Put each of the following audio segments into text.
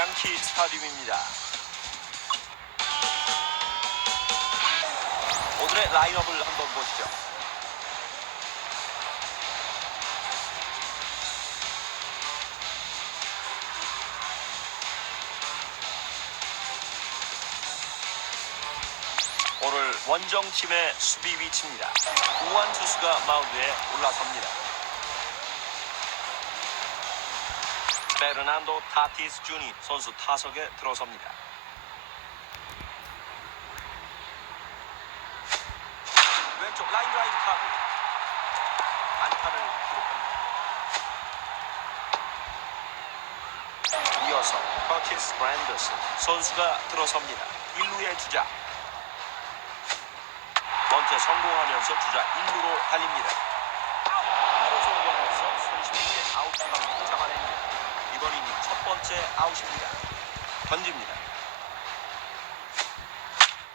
양키 스타디움입니다. 오늘의 라인업을 한번 보시죠. 오늘 원정팀의 수비 위치입니다. 우한 투수가 마운드에 올라섭니다. 베르난도 타티스 주니 선수 타석에 들어섭니다. 왼쪽 라인 드라이브 타구 안타를 기록합니다. 이어서 커티스 브랜더스 선수가 들어섭니다. 1루의 주자 번째 성공하면서 주자 1루로 달립니다. 번째 아웃입니다. 던집니다.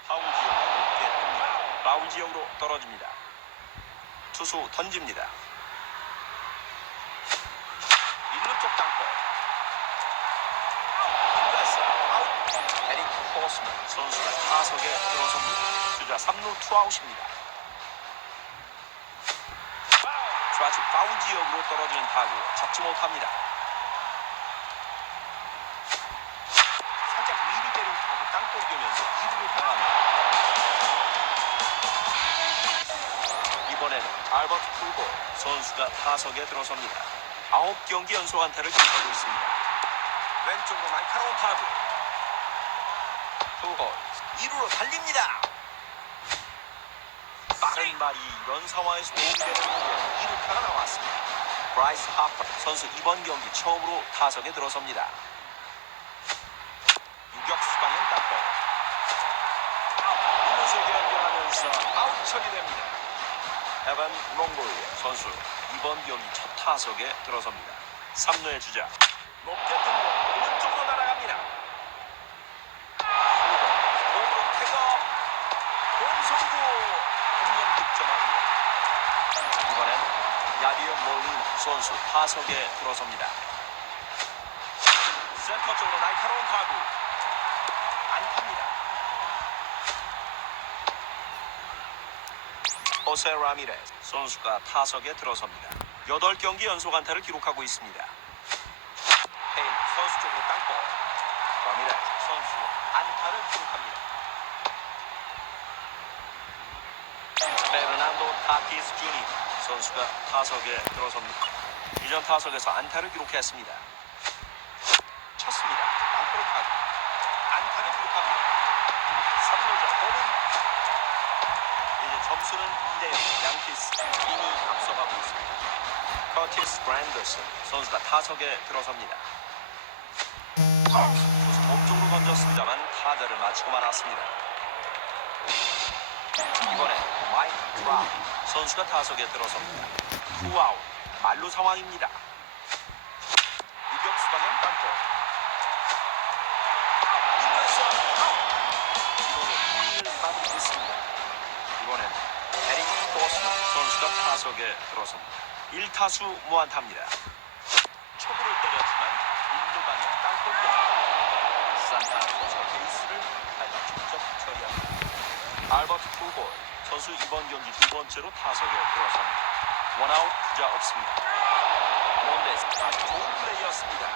파울 지역에 높게 뜹니다. 파울 지역으로 떨어집니다. 투수 던집니다. 1루 쪽 땅볼. 됐어. 아웃. 에릭 호스만 선수가 타석에 들어섭니다. 주자 3루 투아웃입니다. 좌측 파울 지역으로 떨어지는 타구 잡지 못합니다. 타구 땅볼 겨면서 2루를 향합니다. 이번에는 알버트 풀볼 선수가 타석에 들어섭니다. 9경기 연속 안타를 기록하고 있습니다. 왼쪽으로 날카로운 타구. 풀볼 2루로 달립니다. 빠른 발이 이런 상황에서 도움되는 2루타가 나왔습니다. 브라이스 하퍼 선수 이번 경기 처음으로 타석에 들어섭니다. 방향 땅볼. 이루수 연결하면서 아웃 처리됩니다. 에반 롱골 선수 이번 경기 첫 타석에 들어섭니다. 3루의 주자 높게 뜬공 오른쪽으로 날아갑니다. 홈으로 태거 공성구 한점 득점합니다. 이번엔 야디오 몰린 선수 타석에 들어섭니다. 센터 쪽으로 날카로운 타구 안타입니다. 호세 라미레스 선수가 타석에 들어섭니다. 8경기 연속 안타를 기록하고 있습니다. 헤인 선수 쪽으로 땅볼 라미레스 선수 안타를 기록합니다. 베르난도 타티스 주니 선수가 타석에 들어섭니다. 이전 타석에서 안타를 기록했습니다. 땅볼 타구 안타를 기록합니다. 3루자 홈은 이제 점수는 2대0 양키스 이미 앞서가고 있습니다. 커티스 브랜더슨 선수가 타석에 들어섭니다. 투수 몸쪽으로 던졌습니다만 타자를 맞추고 말았습니다. 이번에 마이크 브라운 선수가 타석에 들어섭니다. 후아웃 말루 상황입니다. 유격수 방향 땅볼 이루에서 아웃 이번에 2를 마무리했습니다. 이번엔 에릭 포스만 선수가 타석에 들어섭니다. 1타수 무안타입니다. 초구를 때렸지만 1루 방향 땅볼입니다. 산타 선수 베이스를 타자 직접 처리합니다. 알버트 풀볼 선수 이번 경기 두 번째로 타석에 들어섭니다. 원아웃 주자 없습니다. 몬데스 아주 좋은 플레이였습니다.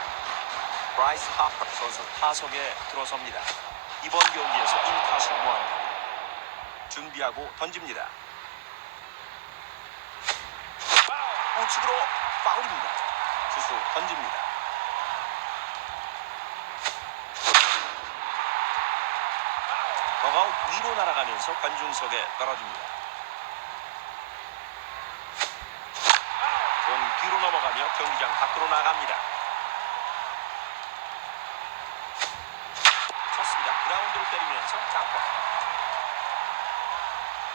브라이스 하퍼 선수 타석에 들어섭니다. 이번 경기에서 1타수 무안타. 준비하고 던집니다. 우측으로 파울입니다. 투수 던집니다. 더가웃 위로 날아가면서 관중석에 떨어집니다. 공 뒤로 넘어가며 경기장 밖으로 나갑니다. 쳤습니다. 그라운드를 때리면서 장법.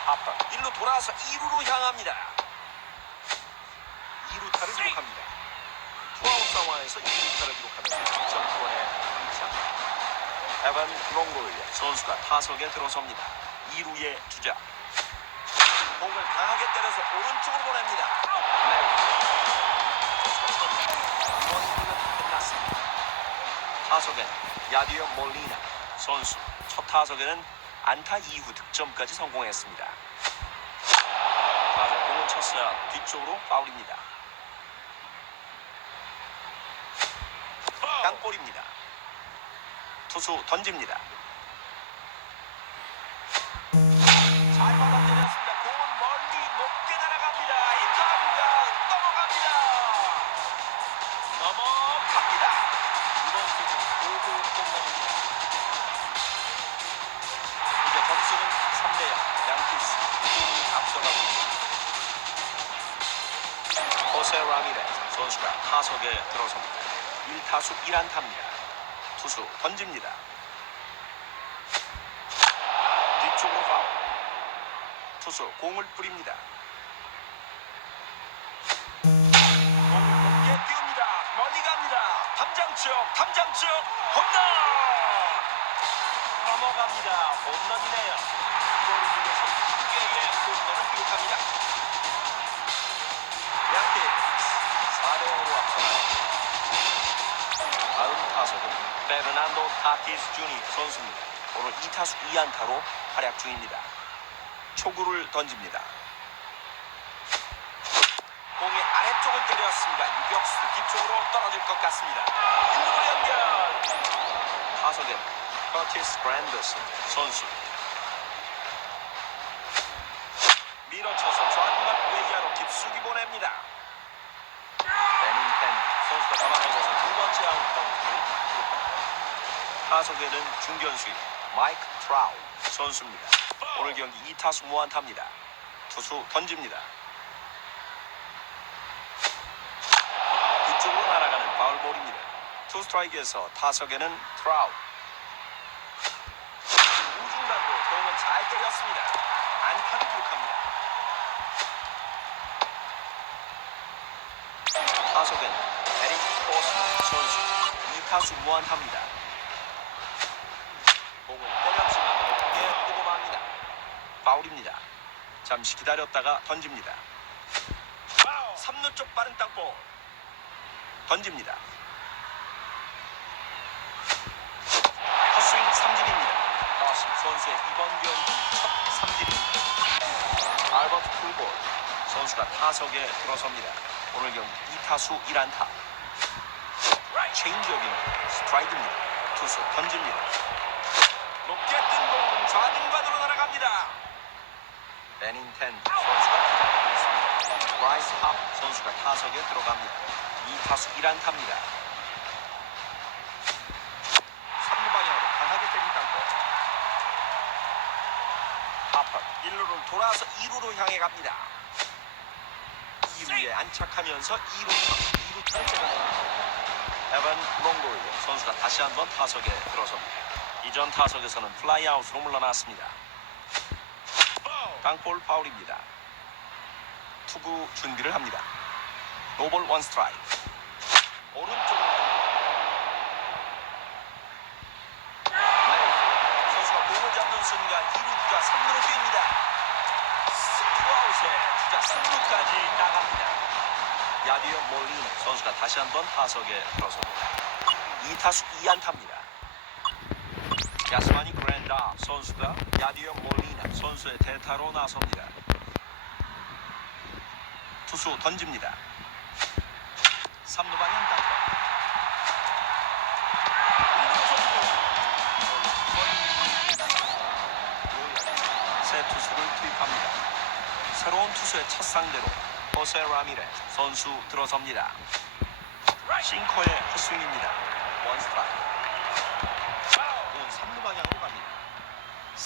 하퍼 1루 돌아서 2루로 향합니다. 2루타를 기록합니다. 투아웃 상황에서 2루타를 기록하면서 득점권에 위치합니다. 에반 롱골 선수가 타석에 들어섭니다. 2루의 주자. 공을 강하게 때려서 오른쪽으로 보냅니다. 끝났습니다. 타석엔 야디오 몰리나 선수 첫 타석에는 안타 이후 득점까지 성공했습니다. 공을 쳤어야 뒤쪽으로 파울입니다. 땅볼입니다. 투수 던집니다. 잘 받아들였습니다. 공은 멀리 높게 날아갑니다. 이 타구가 넘어갑니다. 넘어갑니다. 이번 시즌 5호 홈런입니다. 이제 점수는 3대 0. 양키스 앞서가고 있습니다. 호세 라미레스 선수가 타석에 들어섭니다. 1타수 1안타입니다. 투수 던집니다. 뒤쪽으로 파울. 투수 공을 뿌립니다. 공 높게 띄웁니다. 멀리 갑니다. 담장 쪽, 담장 쪽, 홈런! 넘어갑니다. 홈런이네요. 이거를 위해서 두 개의 홈런을 기록합니다. 페르난도 타티스 주니 선수입니다. 오늘 2타수 2안타로 활약 중입니다. 초구를 던집니다. 공이 아래쪽을 때렸습니다. 유격수 뒤쪽으로 떨어질 것 같습니다. 1루로 연결. 타석엔 커티스 브랜더슨 선수. 밀어쳐서 좌중간 외야로 깊숙이 보냅니다. 베닝텐 선수가 잡아내면서 두 번째 아웃 기록합니다. 타석에는 중견수 마이크 트라우 선수입니다. 오늘 경기 2타수 무안타입니다. 투수 던집니다. 뒤쪽으로 날아가는 파울볼입니다. 투 스트라이크에서 타석에는 트라우 우중간으로 공을 잘 때렸습니다. 안타를 기록합니다. 타석엔 에릭 포스 선수 2타수 무안타입니다. 공을 때렸지만 높게 뜨고 맙니다. 파울입니다. 잠시 기다렸다가 던집니다. 3루 쪽 빠른 땅볼 던집니다. 헛스윙 삼진입니다. 다시 선수의 이번 경기 첫 삼진입니다. 알버트 풀볼 선수가 타석에 들어섭니다. 오늘 경기 2타수 1안타. 체인지업입니다. 스트라이크입니다. 투수 던집니다. 높게 뜬 공 좌중간으로 날아갑니다. 베닝텐 선수가 기다리고 있습니다. 브라이스 합 선수가 타석에 들어갑니다. 2타수 1안타입니다. 3루 방향으로 강하게 때린 땅볼. 하퍼 1루를 돌아서 2루로 향해 갑니다. 2루에 안착하면서 2루 타 2루 타를 제거합니다. 에반 롱고리 선수가 다시 한번 타석에 들어섭니다. 이전 타석에서는 플라이아웃으로 물러났습니다. 땅볼 파울입니다. 투구 준비를 합니다. 노볼 원 스트라이크. 오른쪽으로 네, 선수가 공을 잡는 순간 2루가 3루로 뛰입니다. 스크아웃에 주자 3루까지 나갑니다. 야디오 몰리나 선수가 다시 한번 타석에 들어섭니다. 2타수 2안타입니다. 야스마니 그랜다 선수가 야디오 몰리나 선수의 대타로 나섭니다. 투수 던집니다. 3루 방향. 1루 새 투수를 투입합니다. 새로운 투수의 첫 상대로 호세 라미레 선수 들어섭니다. 싱커의 헛스윙입니다. 원 스트라이크. 공은 3루 방향으로 갑니다.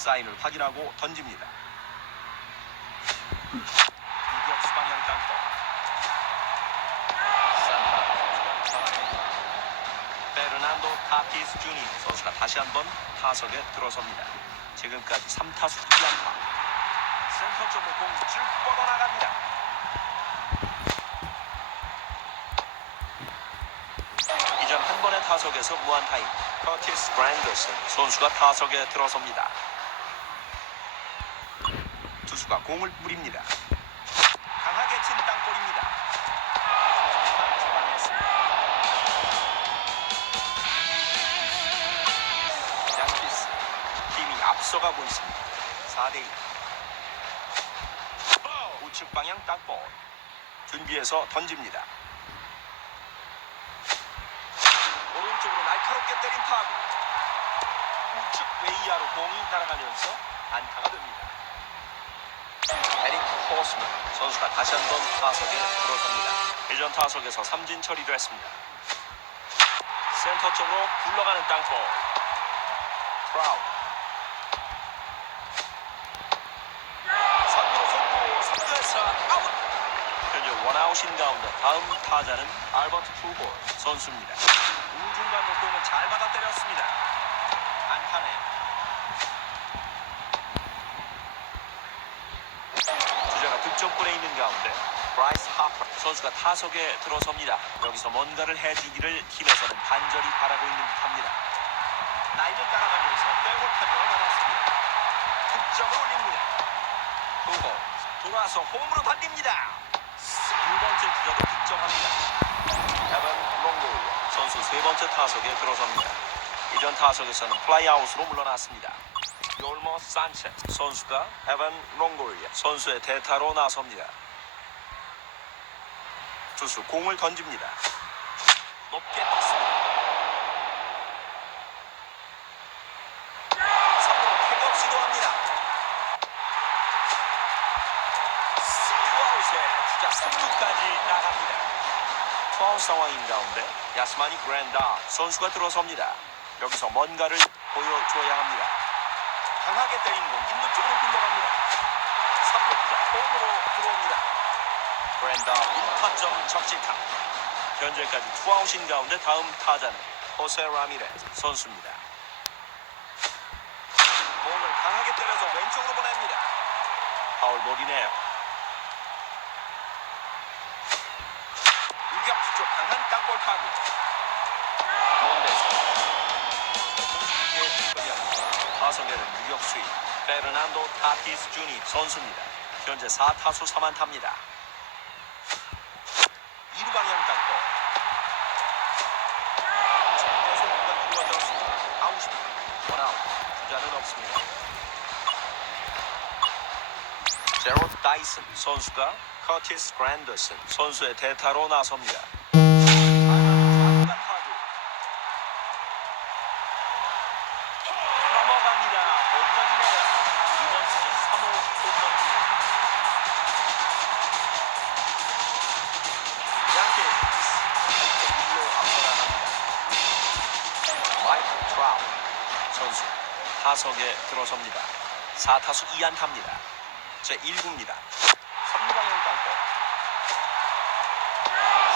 사인을 확인하고 던집니다. 페르난도 타티스 주니 선수가 다시 한번 타석에 들어섭니다. 지금까지 3타수 2안타. 센터 쪽으로 공쭉 뻗어나갑니다. 이전 한 번의 타석에서 무안타인 커티스 브랜더슨 선수가 타석에 들어섭니다. 투수가 공을 뿌립니다. 강하게 친 땅볼입니다. 잡아냈습니다. 앞서가고 있습니다. 4대2. 우측 방향 땅볼. 준비해서 던집니다. 오른쪽으로 날카롭게 때린 타구. 우측 외야로 공이 날아가면서 안타가 됩니다. 호스만 선수가 다시 한번 타석에 들어섭니다. 예전 타석에서 삼진 처리도 했습니다. 센터 쪽으로 굴러가는 땅볼. 프라우. 3루 송구 3루에서 아웃. 현재 원아웃인 가운데 다음 타자는 알버트 푸볼 선수입니다. 우중간 높공을 잘 받아 때렸습니다. 안타네. 주자가 득점권에 있는 가운데 브라이스 하퍼 선수가 타석에 들어섭니다. 여기서 뭔가를 해주기를 팀에서는 간절히 바라고 있는 듯합니다. 나이를 따라가면서 백월 판정을 받았습니다. 득점을 올립니다. 후호 돌아서 홈으로 달립니다. 두 번째 주자도 득점합니다. 에반 롱고 선수 세 번째 타석에 들어섭니다. 이전 타석에서는 플라이아웃으로 물러났습니다. 요르모 산체 선수가 에반 롱고리아 선수의 대타로 나섭니다. 투수 공을 던집니다. 높게 떴습니다. 3루 킥업 시도합니다. 투아웃에 주자 3루까지 나갑니다. 투아웃 상황인 가운데 야스마니 그랜다 선수가 들어섭니다. 여기서 뭔가를 보여줘야 합니다. 강하게 때린 공 1루 쪽으로 굴러갑니다. 3루 주자 홈으로 들어옵니다. 그랜다 1타점 적시타. 현재까지 투아웃인 가운데 다음 타자는 호세 라미레스 선수입니다. 공을 강하게 때려서 왼쪽으로 보냅니다. 파울볼이네요. 유격수 쪽 강한 땅볼 타구. 몬데스. 타석에는 유격수인 페르난도 타티스 주니 선수입니다. 현재 4타수 3안타입니다. 2루 방향 땅볼. 제대 소구가 이루어졌습니다. 아웃입니다. 원아웃. 주자는 없습니다. 제로 다이슨 선수가 커티스 그랜더슨 선수의 대타로 나섭니다. 타석에 들어섭니다. 4타수 2안타입니다. 제 1구입니다. 3루 방향 땅볼.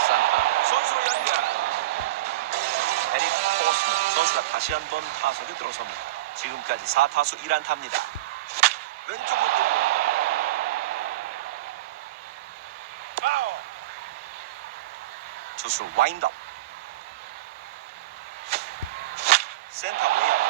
산타 선수로 연결. 에릭 포스man 선수가 다시 한번 타석에 들어섭니다. 지금까지 4타수 1안타입니다. 왼쪽으로. 투수 와인드업. 센터 외야